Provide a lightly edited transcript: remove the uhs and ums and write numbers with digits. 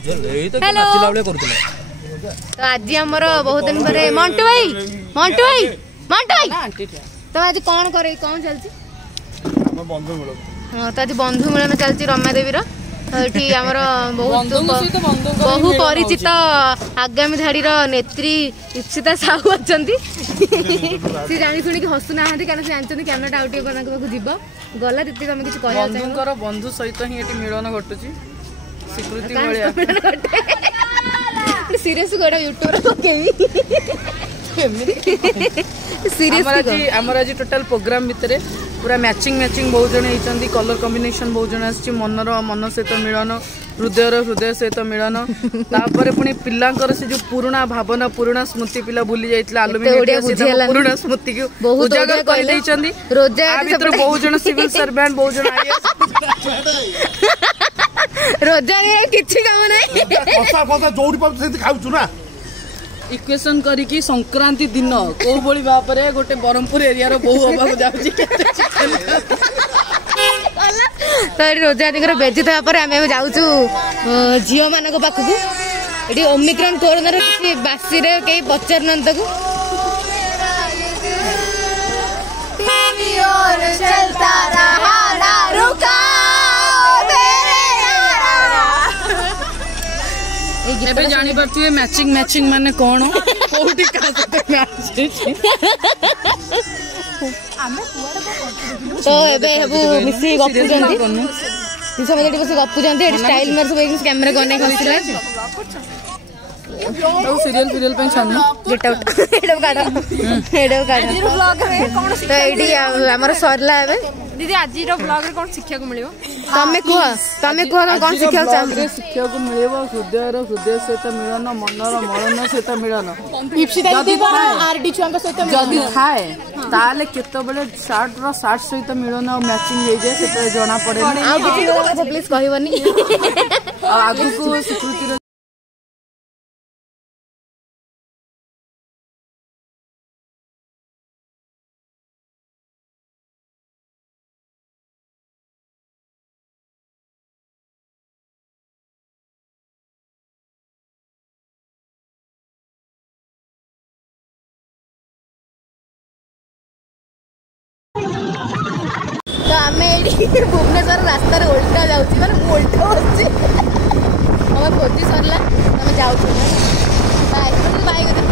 hello तो आज आमर बहुत दिन पर मंटू भाई मंटू भाई मंटू भाई तो आज कौन करे कौन चलती हाँ तो आज बंधु मिलन चलती रमा देवी आमर बहुत बहु परिचित आगामी धाड़ी नेत्री इप्सिता साहू अच्छा सी जानी शुणी हसुना क्या जानते कैमेरा आउट जीव गला दीदी तुम किसी कह बंधु सहित ही मिलन घटुची सीरियस गोड़ा यूट्यूब आमर आज टोटाल प्रोग्राम भितर पूरा मैचिंग मैचिंग बहुत जन होती कलर कॉम्बिनेशन बहुत जन आसी मनर मन सहित मिलन हृदयर हृदय सहित मिलन तापर पुणी पिलांकर से जो पुराना भावना पुराना स्मृति पिला भूली जाइतला पुराना स्मृति को उजागर कर देइचंदी भीतर बहुत जन सिविल सर्वेंट बहुत जन आईएएस रोजगार किछि काम नै पसा पसा जोडी पर सेति खाउछु ना इक्वेशन करिकी संक्रांति दिन को बोली बाप रे गोटे बरहमपुर एरिया रो बहु अभाव जाउची तो रोजगार बेजी था पर आमे जाउछु झियो मानको पाखकु एटी ओमिक्रॉन कोरोना रो किछि बासी रे केई पचार नंतकु टीवी और चलता रहा ना रुका एबे जानी पड़ती है मैचिंग मैचिंग माने कौन कोठी का साथ मैच तो एबे हेबु मिसी गप्पु जंती निसा मते बस गप्पु जंती एडी स्टाइल मार सब कैमरा गने खसला तो सीरियल पे छान गेट आउट एडो काढा ब्लॉग रे कोन तो एडी हमर सरला एबे दीदी आज रो ब्लॉग रे कोन शिक्षा को मिलियो तमे कुआ कोन शिक्षा चाहत रे शिक्षा को मिलेबो हृदय सहित मिलन मनर मलन सहित मिलन इप्सिता दीदी आरडी छुआंका सहित जदी थाए ताले केतो बेले शर्ट सहित मिलन और मैचिंग हो जाए सेते जणा पड़े आ किछि प्लीज कहबनी आगु को स्वीकृति तो आम भुवनेश्वर रास्ता उल्टा जाऊँ मैंने उल्टा बस भोजी सरला आम जाऊँ बाइक